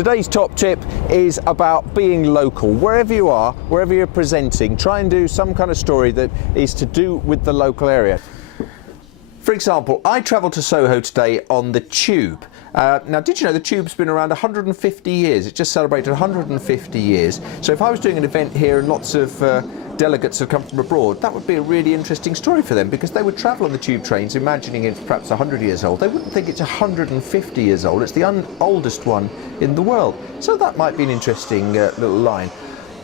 Today's top tip is about being local. Wherever you are, wherever you're presenting, try and do some kind of story that is to do with the local area. For example, I travelled to Soho today on the Tube. Now, did you know the Tube's been around 150 years? It just celebrated 150 years. So if I was doing an event here and lots of delegates have come from abroad, that would be a really interesting story for them, because they would travel on the Tube trains imagining it's perhaps 100 years old. They wouldn't think it's 150 years old. It's the oldest one in the world. So that might be an interesting little line.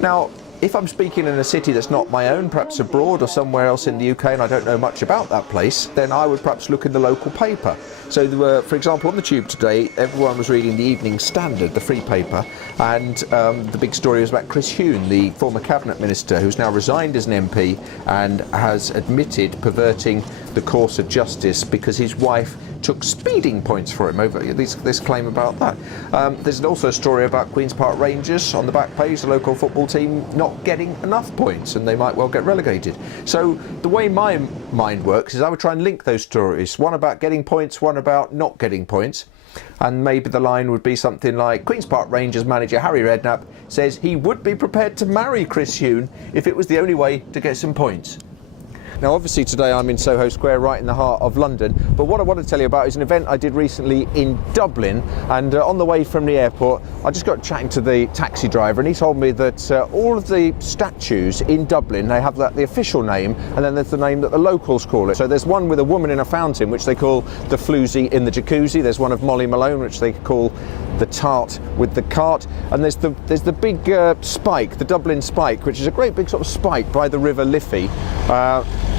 Now, if I'm speaking in a city that's not my own, perhaps abroad or somewhere else in the UK, and I don't know much about that place, then I would perhaps look in the local paper. So there were, for example, on the Tube today, everyone was reading the Evening Standard, the free paper, and the big story was about Chris Huhne, the former cabinet minister who's now resigned as an MP and has admitted perverting the course of justice because his wife took speeding points for him over this claim about that. There's also a story about Queen's Park Rangers on the back page, the local football team not getting enough points and they might well get relegated. So the way my mind works is I would try and link those stories, one about getting points, one about not getting points. And maybe the line would be something like, Queen's Park Rangers manager Harry Redknapp says he would be prepared to marry Chris Huhne if it was the only way to get some points. Now obviously today I'm in Soho Square, right in the heart of London, but what I want to tell you about is an event I did recently in Dublin, and on the way from the airport I just got chatting to the taxi driver and he told me that all of the statues in Dublin, they have the official name, and then there's the name that the locals call it. So there's one with a woman in a fountain which they call the floozy in the jacuzzi, there's one of Molly Malone which they call the tart with the cart, and there's the big spike, the Dublin spike, which is a great big sort of spike by the River Liffey,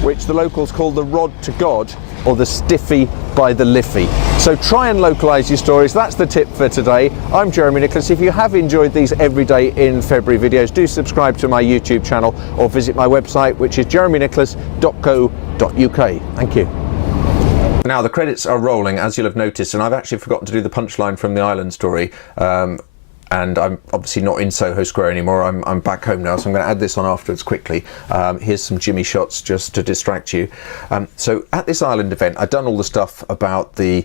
which the locals call the Rod to God, or the Stiffy by the Liffey. So try and localise your stories. That's the tip for today. I'm Jeremy Nicholas. If you have enjoyed these everyday in February videos, do subscribe to my YouTube channel or visit my website, which is jeremynicholas.co.uk. Thank you. Now the credits are rolling, as you'll have noticed, and I've actually forgotten to do the punchline from the island story. And I'm obviously not in Soho Square anymore. I'm back home now, so I'm going to add this on afterwards quickly. Here's some Jimmy shots just to distract you. So at this island event, I'd done all the stuff about the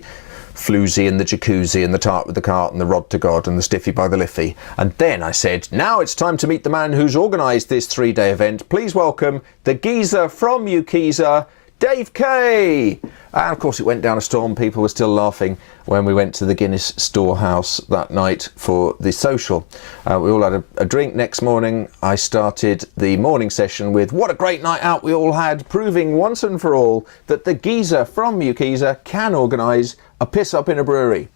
floozy and the jacuzzi and the tart with the cart and the Rod to God and the Stiffy by the Liffey. And then I said, now it's time to meet the man who's organised this 3-day event. Please welcome the geezer from Ukiza, Dave Kay. And of course it went down a storm. People were still laughing when we went to the Guinness Storehouse that night for the social. We all had a drink. Next morning I started the morning session with what a great night out we all had, proving once and for all that the geezer from Ukiza can organise a piss up in a brewery.